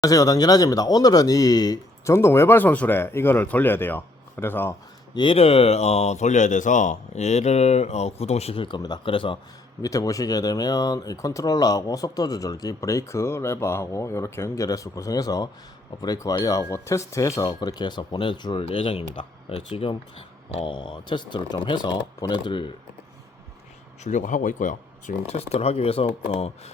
안녕하세요, 당진아재입니다. 오늘은 이 전동 외발 손수레 이거를 돌려야 돼요. 그래서 얘를 돌려야 돼서 얘를 구동시킬 겁니다. 그래서 밑에 보시게 되면 이 컨트롤러하고 속도 조절기, 브레이크 레버하고 이렇게 연결해서 구성해서 브레이크 와이어하고 테스트해서 그렇게 해서 보내줄 예정입니다. 지금 테스트를 좀 해서 주려고 하고 있고요. 지금 테스트를 하기 위해서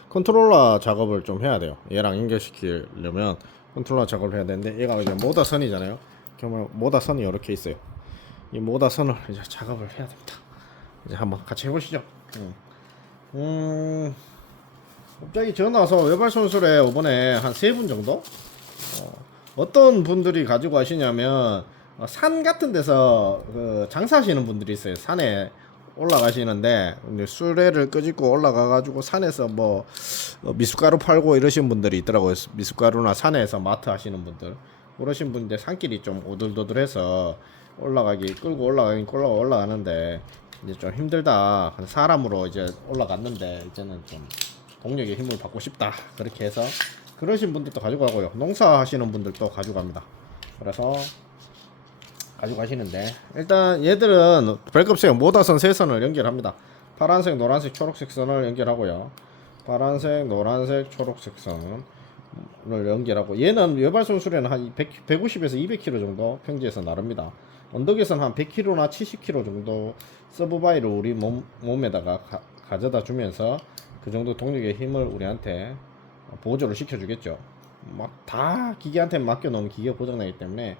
컨트롤러 작업을 좀 해야 돼요. 얘랑 연결시키려면 컨트롤러 작업을 해야 되는데 얘가 이제 모다선이잖아요. 그러면 모다선이 이렇게 있어요. 이 모다선을 이제 작업을 해야 됩니다. 이제 한번 같이 해보시죠. 갑자기 전화 와서 외발 손수레 이번에 한 3분 정도 어떤 분들이 가지고 하시냐면 산 같은 데서 장사하시는 분들이 있어요. 산에 올라가시는데 수레를 끄집고 올라가가지고 산에서 뭐 미숫가루 팔고 이러신 분들이 있더라고요. 미숫가루나 산에서 마트 하시는 분들 그러신 분들 산길이 좀 오돌도돌해서 끌고 올라가는데 이제 좀 힘들다. 사람으로 이제 올라갔는데 이제는 좀 동력의 힘을 받고 싶다. 그렇게 해서 그러신 분들도 가져가고요. 농사 하시는 분들도 가져갑니다. 그래서 가져가시는데 일단 얘들은 벨급색 모다선 3선을 연결합니다. 파란색, 노란색, 초록색 선을 연결하고요. 파란색, 노란색, 초록색 선을 연결하고 얘는 외발손 수레는 한 150에서 200km 정도 평지에서 나릅니다. 언덕에서는 한 100km나 70km 정도 서브바이를 우리 몸에다가 가져다 주면서 그 정도 동력의 힘을 우리한테 보조를 시켜주겠죠. 막 다 기계한테 맡겨놓으면 기계가 고장나기 때문에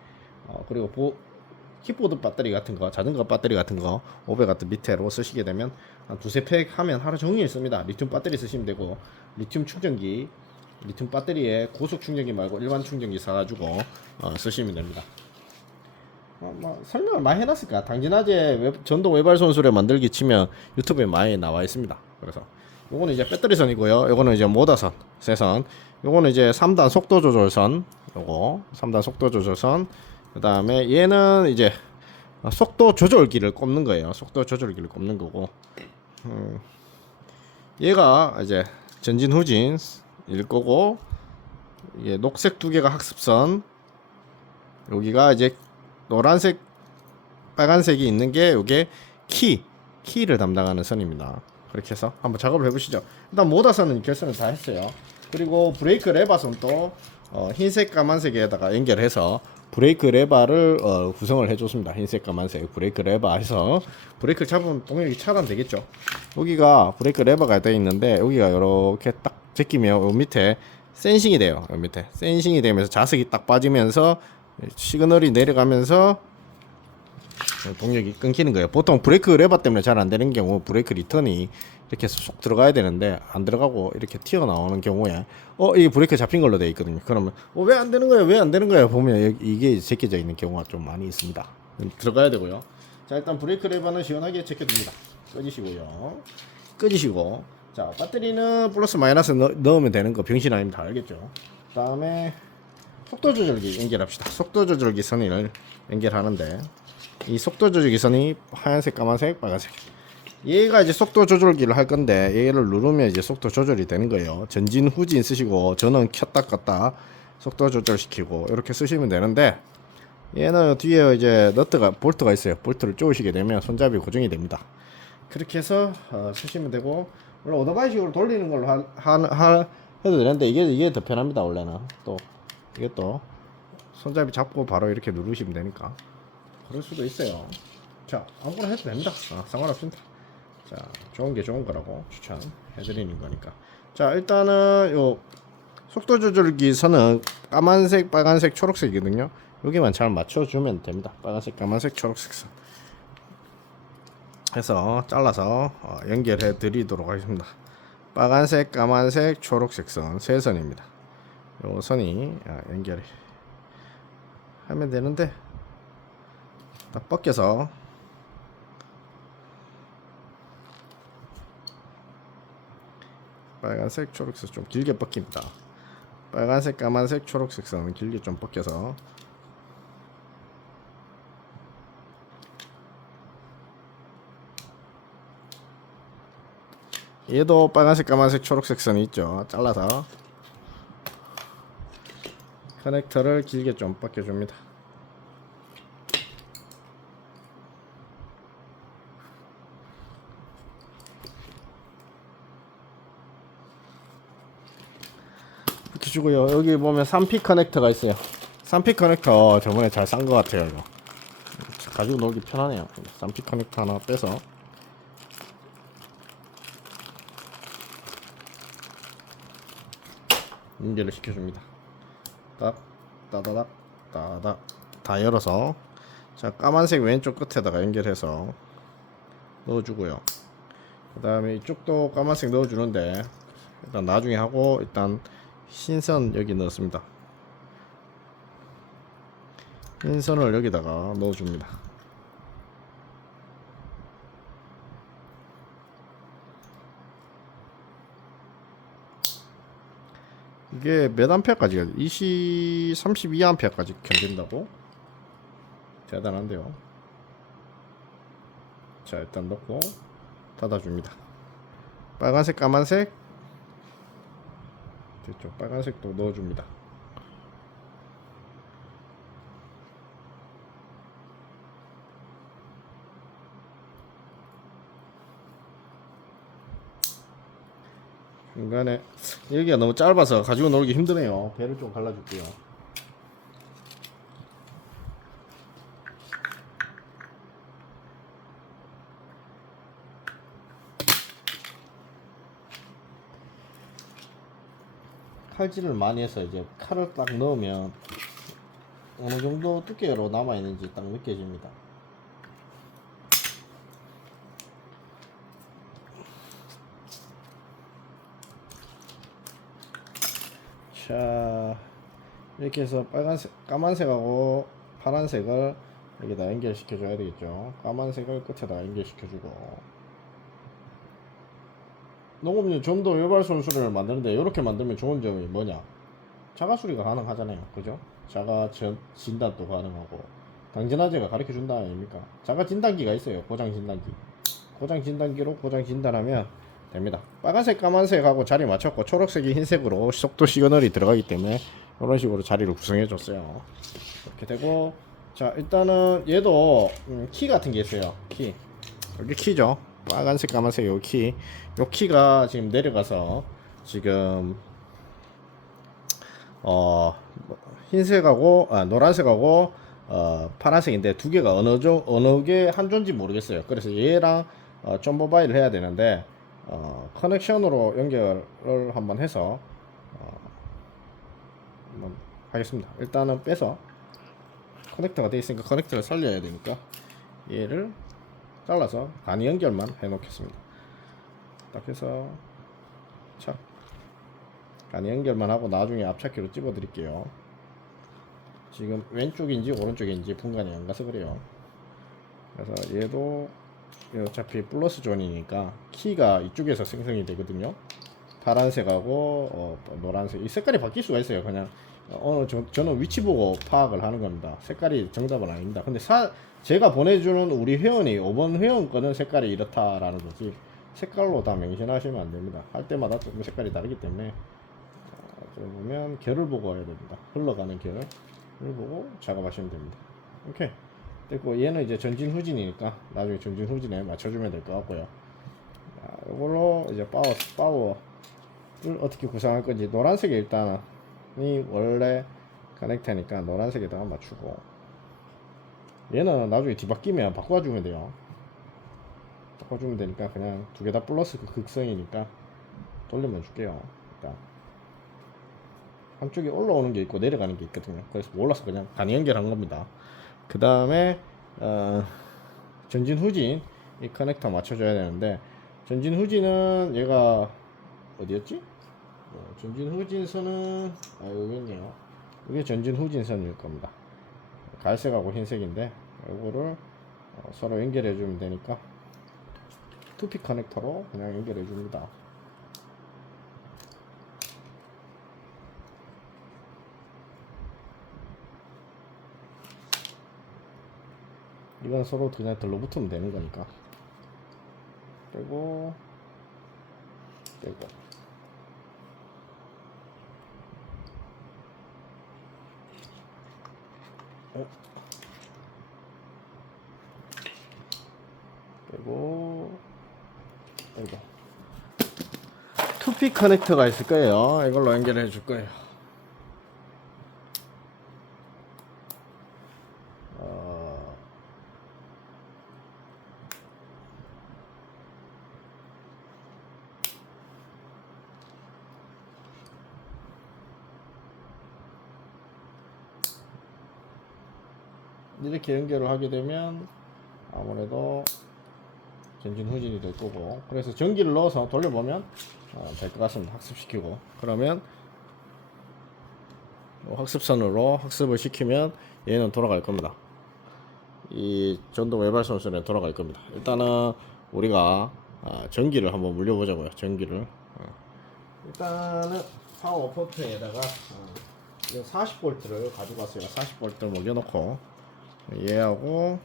그리고 킥보드 배터리 같은 거, 자전거 배터리 같은 거, 500W 밑에로 쓰시게 되면 한 두세 팩 하면 하루 종일 씁니다. 리튬 배터리 쓰시면 되고, 리튬 충전기, 리튬 배터리에 고속 충전기 말고 일반 충전기 사가지고 쓰시면 됩니다. 뭐 설명을 많이 해놨을까? 당진아재 전동 외발 손수레 만들기 치면 유튜브에 많이 나와 있습니다. 그래서 요거는 이제 배터리선이고요. 요거는 이제 모다선, 세선. 요거는 이제 3단 속도 조절선. 요거 3단 속도 조절선. 그 다음에 얘는 이제 속도 조절기를 꼽는 거예요. 속도 조절기를 꼽는 거고, 얘가 이제 전진 후진 일 거고, 이게 녹색 2개가 학습선, 여기가 이제 노란색 빨간색이 있는 게 요게 키를 담당하는 선입니다. 그렇게 해서 한번 작업을 해보시죠. 일단 모다선은 결선을 다 했어요. 그리고 브레이크 레버선도 흰색 까만색에다가 연결해서 브레이크 레버를 구성을 해줬습니다. 흰색 까만색 브레이크 레버 해서 브레이크 잡으면 동력이 차단되겠죠. 여기가 브레이크 레버가 되어 있는데 여기가 이렇게 딱 제끼면 요 밑에 센싱이 돼요. 요 밑에 센싱이 되면서 자석이 딱 빠지면서 시그널이 내려가면서 동력이 끊기는 거예요. 보통 브레이크 레버 때문에 잘 안 되는 경우 브레이크 리턴이 이렇게 쏙 들어가야 되는데 안 들어가고 이렇게 튀어나오는 경우에 이게 브레이크 잡힌 걸로 되어 있거든요. 그러면 왜 안 되는 거예요? 왜 안 되는 거예요? 보면 이게 제껴져 있는 경우가 좀 많이 있습니다. 들어가야 되고요. 자, 일단 브레이크 레버는 시원하게 제껴줍니다. 끄지시고 자, 배터리는 플러스 마이너스 넣으면 되는 거 병신 아니면 다 알겠죠. 그 다음에 속도 조절기 연결합시다. 속도 조절기 선을 연결하는데 이 속도 조절기 선이 하얀색, 까만색, 빨간색. 얘가 이제 속도 조절기를 할 건데 얘를 누르면 이제 속도 조절이 되는 거예요. 전진, 후진 쓰시고 전원 켰다 껐다 속도 조절시키고 이렇게 쓰시면 되는데 얘는 뒤에 이제 볼트가 있어요. 볼트를 쪼으시게 되면 손잡이 고정이 됩니다. 그렇게 해서 쓰시면 되고, 물론 오토바이식으로 돌리는 걸로 해도 되는데 이게 더 편합니다. 원래는 또 이게 또 손잡이 잡고 바로 이렇게 누르시면 되니까 그럴 수도 있어요. 자, 아무거나 해도 됩니다. 상관없습니다. 자, 좋은 게 좋은 거라고 추천해드리는 거니까. 자, 일단은 요 속도 조절기 선은 까만색, 빨간색, 초록색이거든요. 여기만 잘 맞춰주면 됩니다. 빨간색, 까만색, 초록색 선 해서 잘라서 연결해 드리도록 하겠습니다. 빨간색, 까만색, 초록색 선 3선입니다. 요 선이 연결 하면 되는데 딱 벗겨서 빨간색, 초록색 좀 길게 벗깁니다. 빨간색, 까만색, 초록색 선은 길게 좀 벗겨서 얘도 빨간색, 까만색, 초록색 선이 있죠. 잘라서 커넥터를 길게 좀 벗겨줍니다. 이렇게 주고요. 여기 보면 3P 커넥터가 있어요. 3P 커넥터 저번에 잘 싼 것 같아요. 이거 가지고 놀기 편하네요. 3P 커넥터 하나 빼서 연결을 시켜줍니다. 딱 따다닥 따닥 다 열어서, 자 까만색 왼쪽 끝에다가 연결해서 넣어주고요. 그 다음에 이쪽도 까만색 넣어주는데 일단 나중에 하고, 일단 흰선 여기 넣습니다. 흰선을 여기다가 넣어줍니다. 이게 몇 암페어까지 32암페어까지 견딘다고? 대단한데요. 자 일단 넣고 닫아줍니다. 빨간색 까만색 됐죠. 빨간색도 넣어줍니다. 중간에 여기가 너무 짧아서 가지고 놀기 힘드네요. 배를 좀 갈라줄게요. 칼질을 많이 해서 이제 칼을 딱 넣으면 어느 정도 두께로 남아 있는지 딱 느껴집니다. 자 이렇게 해서 빨간색, 까만색하고 파란색을 여기다 연결시켜 줘야 되겠죠. 까만색을 끝에다 연결시켜 주고, 녹음용 점도 외발손 수리를 만드는데 이렇게 만들면 좋은 점이 뭐냐, 자가 수리가 가능하잖아요. 그죠? 자가 진단도 가능하고 당진화제가 가르쳐 준다 아닙니까? 자가 진단기가 있어요. 고장 진단기. 고장 진단기로 고장 진단하면 됩니다. 빨간색 까만색하고 자리 맞췄고, 초록색이 흰색으로 속도 시그널이 들어가기 때문에 이런 식으로 자리를 구성해 줬어요. 이렇게 되고, 자 일단은 얘도 키 같은 게 있어요. 키, 여기 키죠. 빨간색 까만색 요 키, 요 키가 지금 내려가서 지금 흰색하고 노란색하고 파란색인데 두 개가 어느 게 한 존지 모르겠어요. 그래서 얘랑 점모바이를 해야 되는데 커넥션으로 연결을 한번 해서 한번 하겠습니다. 일단은 빼서, 커넥터가 되어 있으니까 커넥터를 살려야 되니까 얘를 잘라서 간이 연결만 해 놓겠습니다. 딱 해서 자 간이 연결만 하고 나중에 앞찾기로 집어 드릴게요. 지금 왼쪽인지 오른쪽인지 분간이 안 가서 그래요. 그래서 얘도 어차피 플러스 존이니까 키가 이쪽에서 생성이 되거든요. 파란색하고 노란색, 이 색깔이 바뀔 수가 있어요. 그냥 저는 위치 보고 파악을 하는 겁니다. 색깔이 정답은 아닙니다. 근데 제가 보내주는 우리 회원이 5번 회원 거는 색깔이 이렇다라는 거지, 색깔로 다 명시하시면 안 됩니다. 할 때마다 조금 색깔이 다르기 때문에 보면 결을 보고 해야 됩니다. 흘러가는 결을 보고 작업하시면 됩니다. 오케이 됐고, 얘는 이제 전진 후진이니까 나중에 전진 후진에 맞춰주면 될 것 같고요. 이걸로 이제 파워를 어떻게 구성할 건지, 노란색이 일단이 원래 커넥터니까 노란색에다가 맞추고, 얘는 나중에 뒤바뀌면 바꿔주면 돼요. 바꿔주면 되니까 그냥 두 개 다 플러스 극성이니까 돌려만 줄게요. 일단 한쪽이 올라오는 게 있고 내려가는 게 있거든요. 그래서 몰라서 그냥 간 연결한 겁니다. 그 다음에 전진 후진 이 커넥터 맞춰줘야 되는데, 전진 후진은 얘가 어디였지? 전진 후진선은 여기 있네요. 이게 전진 후진선일 겁니다. 갈색하고 흰색인데 이거를 서로 연결해 주면 되니까 2P 커넥터로 그냥 연결해 줍니다. 이건 서로 그냥 들러붙으면 되는 거니까. 빼고 그리고 이거 투피 커넥터가 있을 거예요. 이걸로 연결해 줄 거예요. 이렇게 연결을 하게 되면 아무래도 전진 후진이 될 거고, 그래서 전기를 넣어서 돌려보면 될 것 같습니다. 학습시키고, 그러면 학습선으로 학습을 시키면 얘는 돌아갈 겁니다. 이 전동 외발 선수는 돌아갈 겁니다. 일단은 우리가 전기를 한번 물려보자고요. 전기를 일단은 파워 포트에다가 40V를 가져갔어요. 40V를 먹여놓고, 얘하고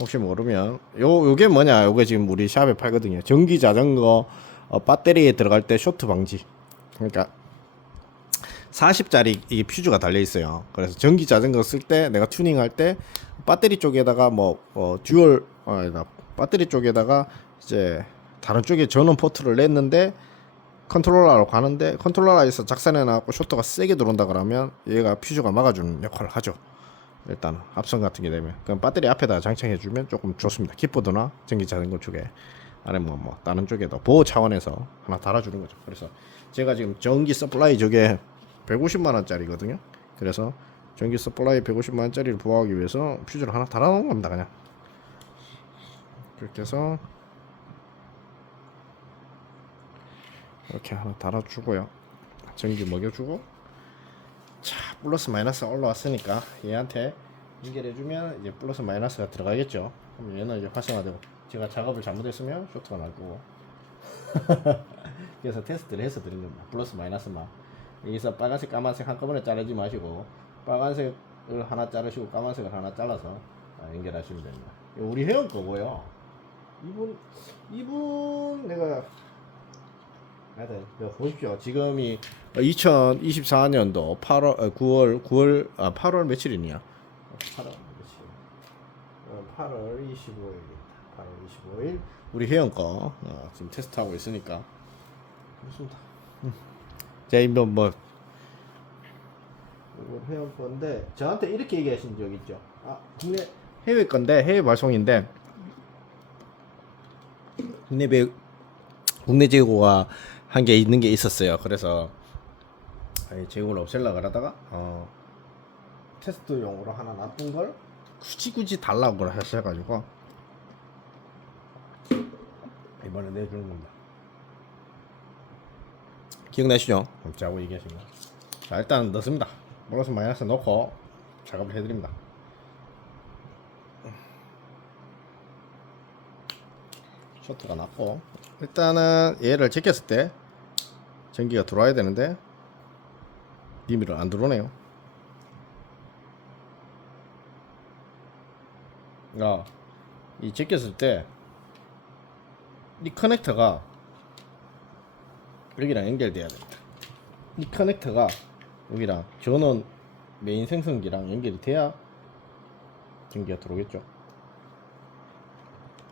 혹시 모르면 요게 뭐냐, 요게 지금 우리 샵에 팔거든요. 전기 자전거 배터리에 들어갈 때 쇼트 방지. 그러니까 40짜리 이 퓨즈가 달려 있어요. 그래서 전기 자전거 쓸 때 내가 튜닝할 때 배터리 쪽에다가 듀얼 배터리 쪽에다가 이제 다른 쪽에 전원 포트를 냈는데 컨트롤러로 가는데 컨트롤러에서 작살내 나고 쇼트가 세게 들어온다 그러면 얘가 퓨즈가 막아주는 역할을 하죠. 일단 합선 같은 게 되면 그럼 배터리 앞에다 장착해 주면 조금 좋습니다. 킥보드나 전기 자전거 쪽에 아니면 뭐 다른 쪽에도 보호 차원에서 하나 달아주는 거죠. 그래서 제가 지금 전기 서플라이 저게 150만 원짜리거든요. 그래서 전기 서플라이 150만 원짜리를 보호하기 위해서 퓨즈를 하나 달아놓은 겁니다. 그냥 그렇게 해서 이렇게 하나 달아주고요. 전기 먹여주고, 자, 플러스 마이너스 올라왔으니까 얘한테 연결해주면 이제 플러스 마이너스가 들어가겠죠. 그럼 얘는 이제 활성화되고, 제가 작업을 잘못했으면 쇼트가 날 거고. 그래서 테스트를 해서 드린 겁니다. 플러스 마이너스만. 여기서 빨간색 까만색 한꺼번에 자르지 마시고 빨간색을 하나 자르시고 까만색을 하나 잘라서 연결하시면 됩니다. 우리 회원 거고요. 이분 내가 하여튼 보십시오. 지금이 2024년도 8월 며칠이냐? 8월 25일입니다. 8월 25일 우리 회원 거 지금 테스트하고 있으니까 그렇습니다. 자, 뭐 회원 건데 저한테 이렇게 얘기하신 적 있죠. 국내 해외 건데 해외 발송인데 국내 재고가 한 개 있는 게 있었어요. 그래서 재고를 없애려고 하다가 테스트용으로 하나 놔둔 걸 굳이 달라고 하셔가지고 이번에 내주는 겁니다. 기억나시죠? 자고 얘기하신 거. 자, 일단 넣습니다. 플러스 마이너스 넣고 작업을 해드립니다. 쇼트가 났고, 일단은 얘를 제꼈을 때 전기가 들어와야 되는데 니미를 안 들어오네요. 이 제꼈을 때 이 커넥터가 여기랑 연결돼야 됩니다. 이 커넥터가 여기랑 전원 메인 생성기랑 연결이 돼야 전기가 들어오겠죠.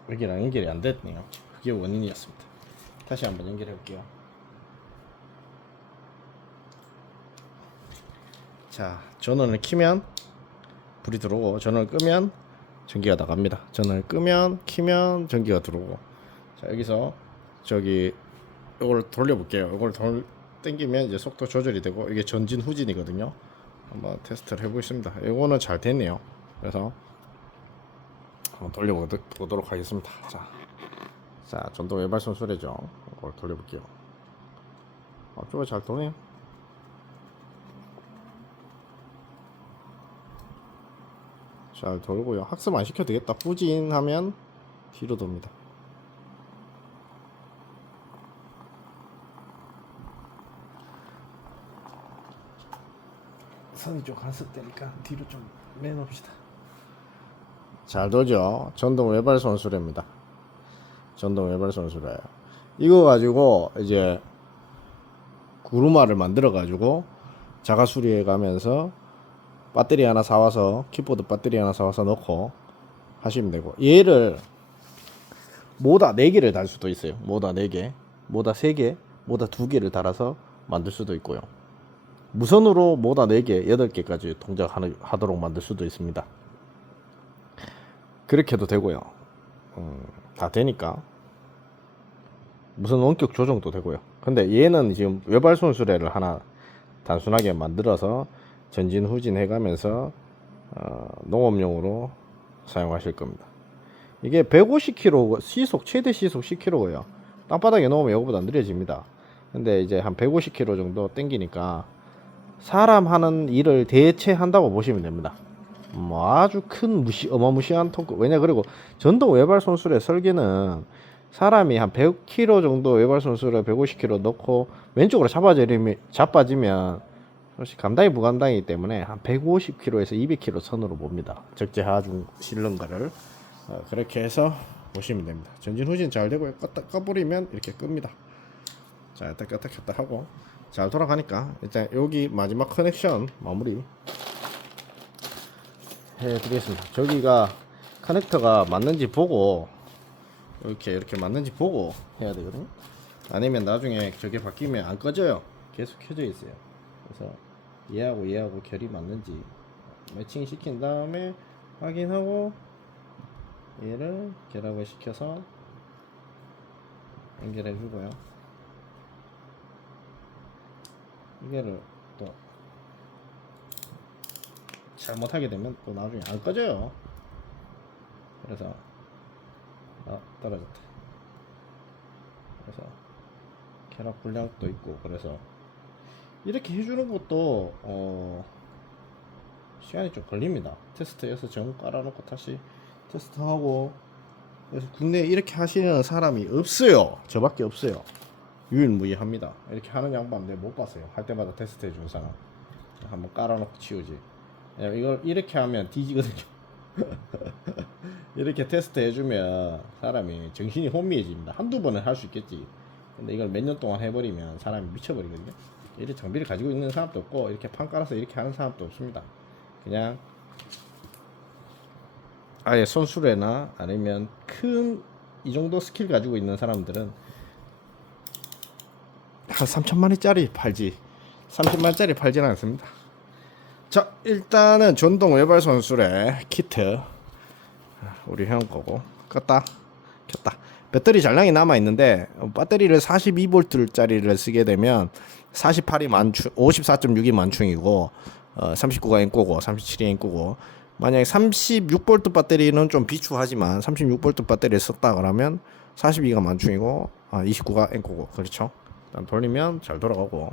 여기랑 연결이 안 됐네요. 그게 원인이었습니다. 다시 한번 연결해 볼게요. 자, 전원을 키면 불이 들어오고, 전원을 끄면 전기가 나갑니다. 전원을 끄면 키면 전기가 들어오고. 자, 여기서 이걸 돌려볼게요. 이걸 당기면 이제 속도 조절이 되고, 이게 전진 후진이거든요. 한번 테스트를 해보겠습니다. 이거는 잘 됐네요. 그래서 한번 돌려보도록 하겠습니다. 자, 전동 외발선 수레죠. 이걸 돌려볼게요. 저거 잘 도네요. 잘 돌고요. 학습 안 시켜도 되겠다. 후진하면 뒤로 돕니다. 선이 좀 간섭되니까 뒤로 좀 매놓읍시다. 잘 돌죠. 전동 외발선 수레입니다. 전동 외발선 수레. 이거 가지고 이제 구루마를 만들어 가지고 자가 수리해 가면서 배터리 하나 사와서 키보드 배터리 하나 사와서 넣고 하시면 되고, 얘를 모다 4개를 달 수도 있어요. 모다 4개, 모다 3개, 모다 2개를 달아서 만들 수도 있고요. 무선으로 모다 4개, 8개까지 동작하도록 만들 수도 있습니다. 그렇게 해도 되고요. 다 되니까 무선 원격 조정도 되고요. 근데 얘는 지금 외발 손수레를 하나 단순하게 만들어서 전진 후진 해가면서 농업용으로 사용하실 겁니다. 이게 150km 시속, 최대 시속 10km고요. 땅바닥에 놓으면 이거보다 느려집니다. 근데 이제 한 150km 정도 땡기니까 사람 하는 일을 대체한다고 보시면 됩니다. 뭐 아주 큰 어마무시한 토크. 왜냐, 그리고 전동 외발 손수레 설계는 사람이 한 100km 정도 외발 손수레 150km 넣고 왼쪽으로 자빠지면 솔직히 감당이 무감당이기 때문에 한 150km에서 200km 선으로 봅니다. 적재 하중 실능가를 그렇게 해서 보시면 됩니다. 전진 후진 잘 되고요. 꺼버리면 이렇게 끕니다. 자, 껐다 하고 잘 돌아가니까 일단 여기 마지막 커넥션 마무리 해드리겠습니다. 저기가 커넥터가 맞는지 보고 이렇게 맞는지 보고 해야 되거든요. 아니면 나중에 저게 바뀌면 안 꺼져요. 계속 켜져 있어요. 그래서 얘하고 결이 맞는지 매칭 시킨 다음에 확인하고 얘를 결합을 시켜서 연결해 주고요. 이거를 또 잘못하게 되면 또 나중에 안 꺼져요. 그래서 떨어졌다. 그래서 결합 불량도 있고, 그래서 이렇게 해주는 것도 시간이 좀 걸립니다. 테스트해서 정 깔아놓고 다시 테스트하고. 그래서 국내에 이렇게 하시는 사람이 없어요. 저밖에 없어요. 유일무이합니다. 이렇게 하는 양반 내가 못 봤어요. 할 때마다 테스트 해주는 사람. 한번 깔아놓고 치우지. 이걸 이렇게 하면 뒤지거든요. 이렇게 테스트 해주면 사람이 정신이 혼미해집니다. 한두 번은 할 수 있겠지. 근데 이걸 몇 년 동안 해버리면 사람이 미쳐버리거든요. 이렇게 장비를 가지고 있는 사람도 없고, 이렇게 판 깔아서 이렇게 하는 사람도 없습니다. 그냥 아예 손수레나 아니면 큰 이 정도 스킬 가지고 있는 사람들은 한 3천만원짜리 팔지 30만원짜리 팔지는 않습니다. 자, 일단은 전동 외발 손수레 키트 우리 형 거고 껐다 켰다. 배터리 잔량이 남아 있는데 배터리를 42V 짜리를 쓰게 되면 48이 만충, 54.6이 만충이고 39가 N꼬고 37이 N꼬고, 만약에 36V 배터리는 좀 비추하지만 36V 배터리를 썼다 그러면 42가 만충이고 29가 N꼬고. 그렇죠. 일단 돌리면 잘 돌아가고,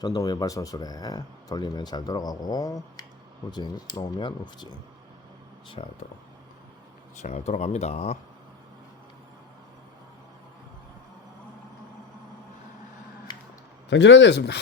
전동 외발 손수레 돌리면 잘 돌아가고, 후진 놓으면 후진 잘 돌아갑니다. 정진해야 되겠습니다.